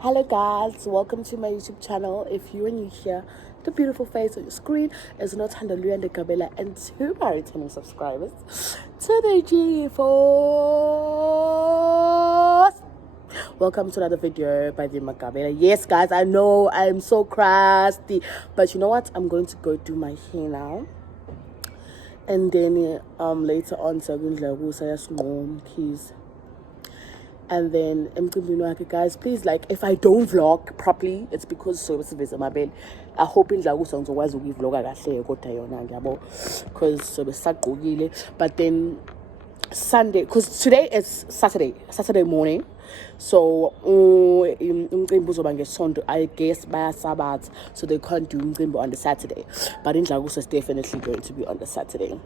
Hello guys, welcome to my YouTube channel. If you are new here, the beautiful face on your screen is not Handalua and Gabella and two my returning subscribers to the G-Force. Welcome to another video by the Magabela. Yes guys, I know I'm so crusty, but you know what? I'm going to go do my hair now. And then later on, so I'm going to keys. And then guys, please, like, if I don't vlog properly, it's because so it's my bed. I hope in vlog because so but then Sunday, because today is Saturday morning, so I guess by Sabbath, so they can't do on the Saturday, but in Lagos is definitely going to be on the Saturday.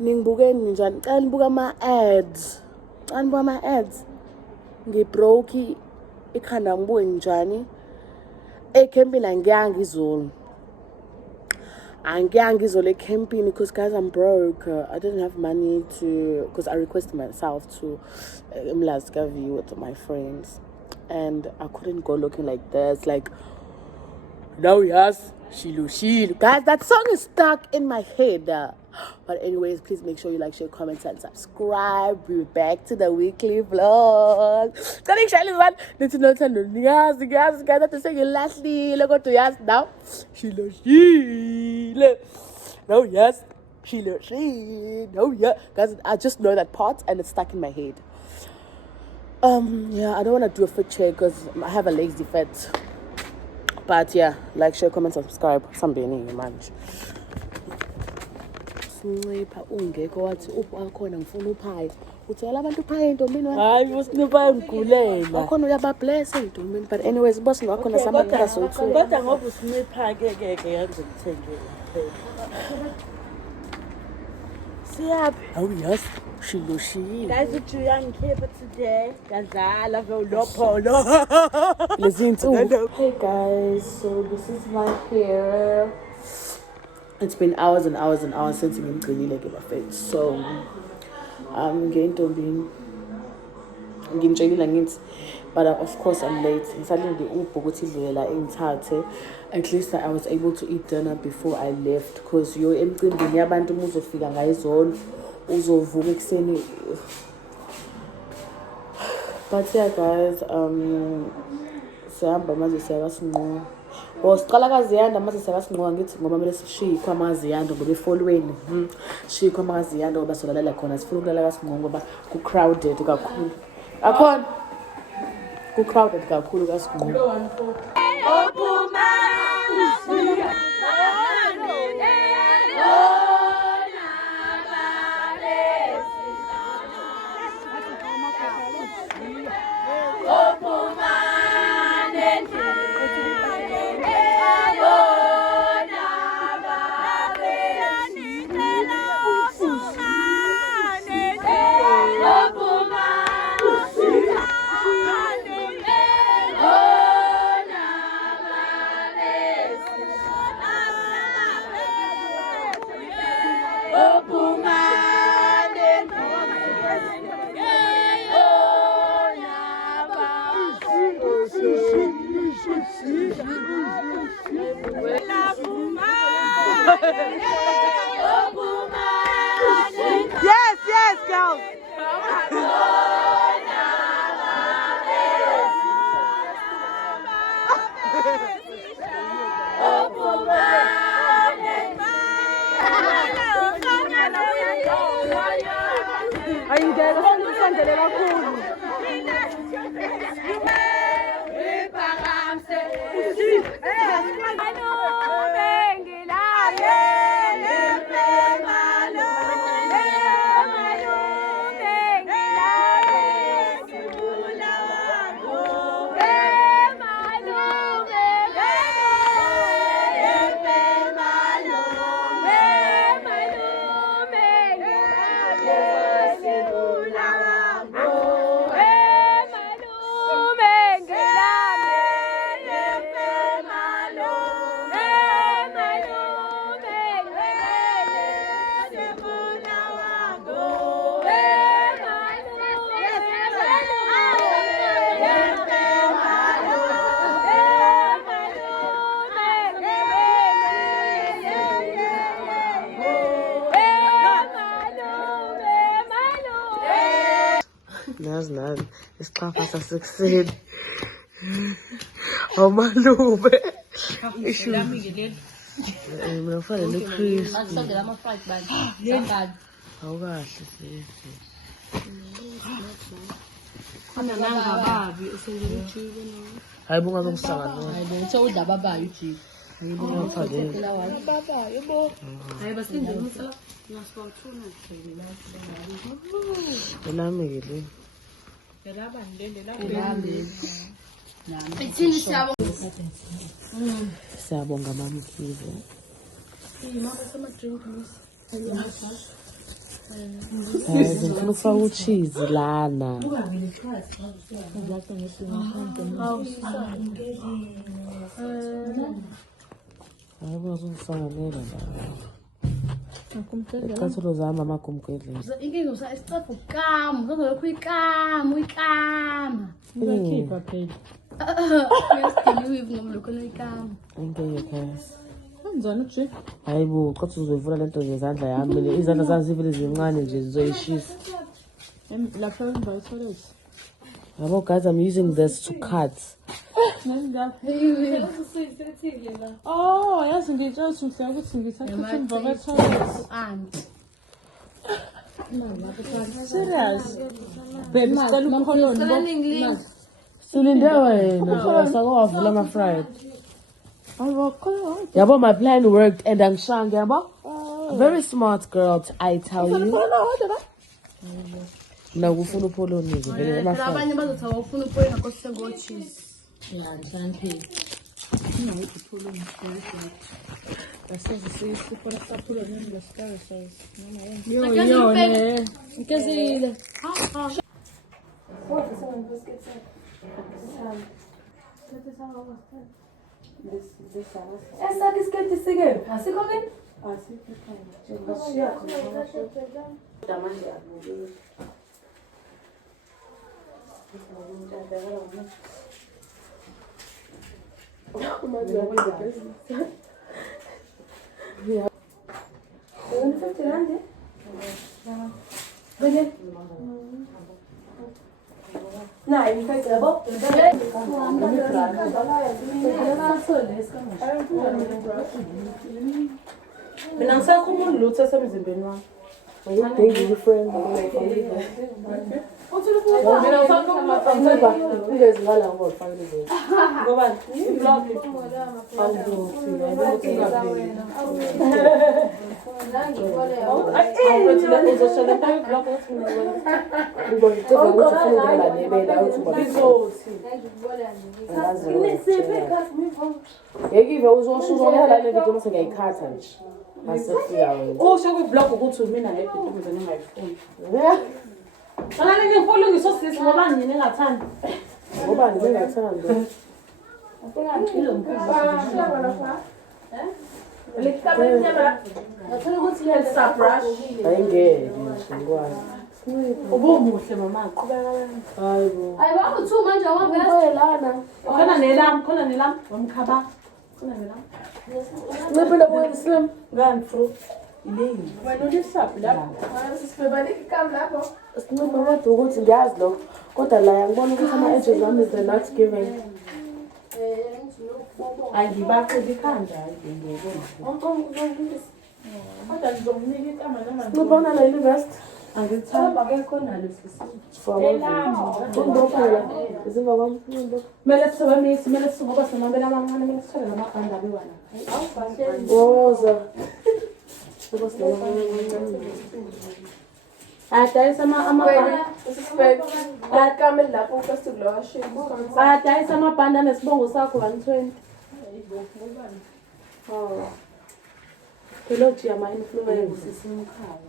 Ningibuke njani xa nibuka ama-ads ngibroke ikhanda ngibuke njani ecampini angiyanga izolo ecampini because guys I'm broke. I didn't have money to, because I requested myself to view with my friends and I couldn't go looking like this, like now yes Shilu. Guys, that song is stuck in my head. But anyways, please make sure you like, share, comment, and subscribe. We're back to the weekly vlog. Guys, that is saying lastly, look to yes now. Shilu. No, yes. Shilu. No, yeah. Guys, I just know that part and it's stuck in my head. Yeah, I don't want to do a fit check because I have a lazy fit. But yeah, like, share, comment, subscribe. Somebody manage. Sincipha ungekho wathi akhona ngifuna uphayi. Uthela abantu uphayi entombini wami. Hayi usinipha ngigulela. Akhona uyababless entombini. But anyways, boss ngakhona samakhala so2. Kodwa ngoba usinipha ke yanze ngithengele. Siyaphi? Oh yes. Shilu. Guys, it's too young here for today. Gazala Lopolo. Listen to. Hey guys, so this is my hair. It's been hours and hours and hours since I'm going to my face. So I'm going to be but of course I'm late. At least I was able to eat dinner before I left because you're emcimbini yabantu muzofika ngayizolo uzovuka ekseni. But yeah guys, sihamba manje siyakasinqo. Siqala kaZiyanda mase siyakasinqo ngithi ngoba mele sishiye kwaMaziyanda ngoba efolweni. Shiye kwaMaziyanda ngoba solala khona sifuna ukulala kasinqo ngoba ku crowded kakhulu. Akhona ku crowded kakhulu kasinqo. Yes, girls. Ayingeke sandele kakhulu. Xa sasekuseni. Awumalume. Mina kufanele crispy. Awukahle sisi. Hayi bungabe ngisangana. Hayi ngithe udla babayo ujiki. Siyabonga mamkhize. Ngifuna ukufaka ucheese lana. Hayi bazongisanganela la. Icathulo zami amagumgedlela. Inkinga usicapha ukama, uzolokhu ikama. Uzakhipha phela. Ngiyasikheliwe ngoba lokho ikama. Angeke guys. Kanjani ujiki? Hayi bo, qathi uzoyivula lento ngezandla yami. Mina izandla zami zivele zincane nje zizoyishisa. Lapha emva toilet. Yabo guys, I'm using this to cut. Oh, yazi ngitshela ukuthi ngifika ukuthi ngisakhetha emva toilet. Serious? Baby, sicela ukholoni. Sulinde wena, sakowavula ama-fried. Yabo, my plan worked and angishanga yabo. Very smart girl, I tell you. No, kufuna upolonike vele ama-fried. Abanye bazothi awufuna upoyina kose ngo-cheese. Essa isiketi sike asikho ke? Mina ngisakhumula lutho esemzimbeni wami. Baby friend. Mina ngisakhumula Ungezingala ngoba ufakile izinto. ngoba i-vlog uzoshela i-vlog Ngicela ukuthi ufuna ukudlala nebela uthi izothi. Yekive uzoshuka le video mase ngiyayikhatha nje. Masefika wena. Kusho kwi-vlog ukuthi mina le video ukuze ningayifuni. Ngani ngifuna ngisosisi ngoba nini engathandi. Ngoba ngingathanda. Ayingeke ngikwazi. Ubomuhle mama qhubeka wena. Hayibo. Ayiwa two manje awavela. Lana. Khona nelam wamkhaba. Khona nelam. Ngiphinde kuwe slim. Ngani fru? Ileyi. Wena ulisaphi lapho? Sinqoba kodwa ukuthi ngiyazi lokho. Kodwa la ngibona ukuthi ama-edges wami they're not giving. Angibaqhela ikhanda ngiyibona. Kodwa ngizomnika ikama noma Ngibona la university. angithamba akekho nalo sisi. Kumele sisebenze, kumele singoba sinamabele amancane, kumele sithole namaganda abiwana. Woza. Adayisa adayisa amabhanda nesibongo sakho 120. Theology yama-influence isimkhaya.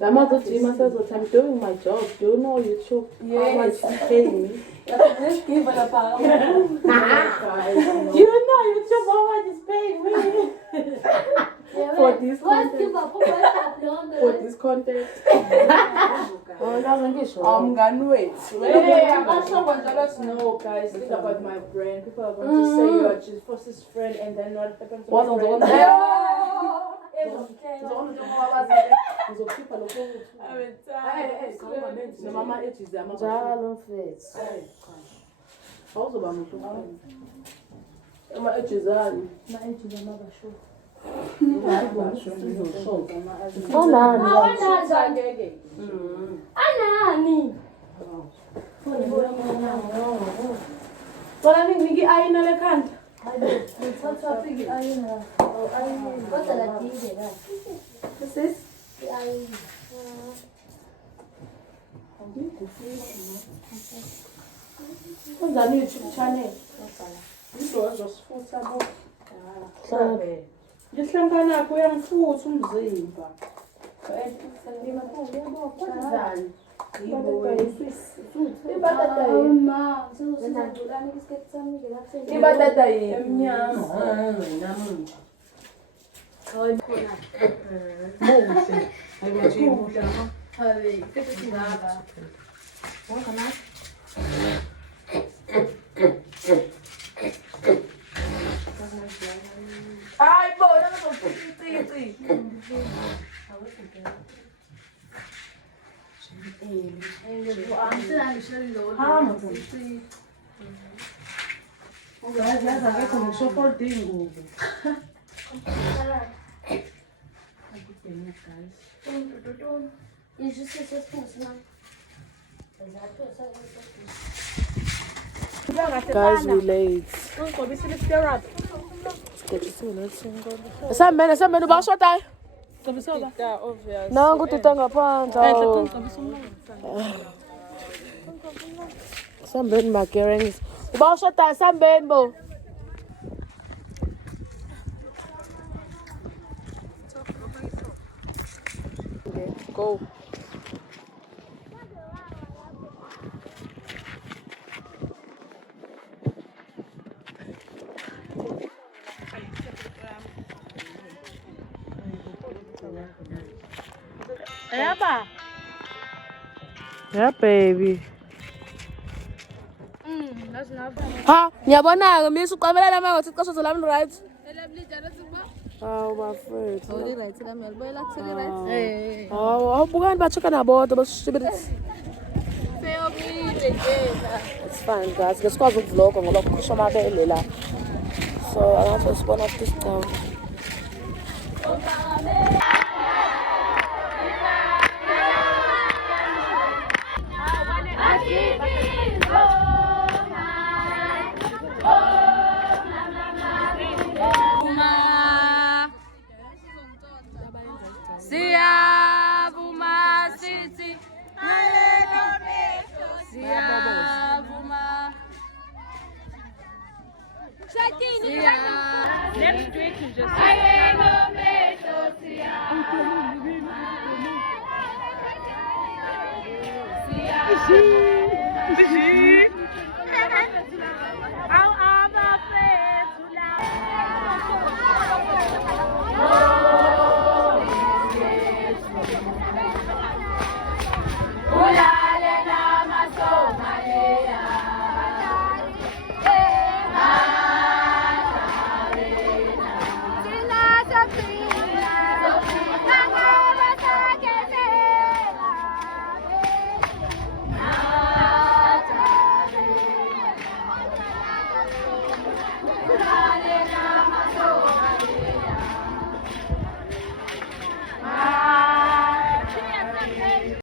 Lamazojima says I'm doing my job. Do you know YouTube? How much you paying me? You know YouTube how much is paying me for this content. For this content. Mngani wethu. Amasho kwanjalo no guys, think about my brain. People are going to say you are just Foster's friend and then what happens to my friend? Ngizokhipha lokho ukuthi. Noma ama-edges Njalo mfethu. awuzoba muntu omkhulu. Ama-edges ani? Ma-edges amabasho. Anani? Wala nginiki ayina lekhanda. Kodwa ladile la. Sis? Kwenzani YouTube channel? Ngizozwa sifutha bo. Ngihlangana nakho uyangifutha umzimba. Kwenzani? Ibatata emnyama. Ay, bona ngizocici. Yaza akekho ngisho ingubo. Guys, we late. Sambeni ubashoda. Nangu tuta ngaphandle. Sambeni makerings. Ubashoda sambeni bo. Okay, go. Yeah, baby. Ha, ngiyabona-ke misa uqabelela uma ngokuthi ixesha lami right. Oh, my friend. Awubukani ba-check-a nabodwa basishibirisi. It's fine guys, ke sikwazi ukuvlogga ngoba kukhishwa amabele la. So angathi sibona after isicao. Siyavuma sithi siyavuma. Next week you just siyavuma.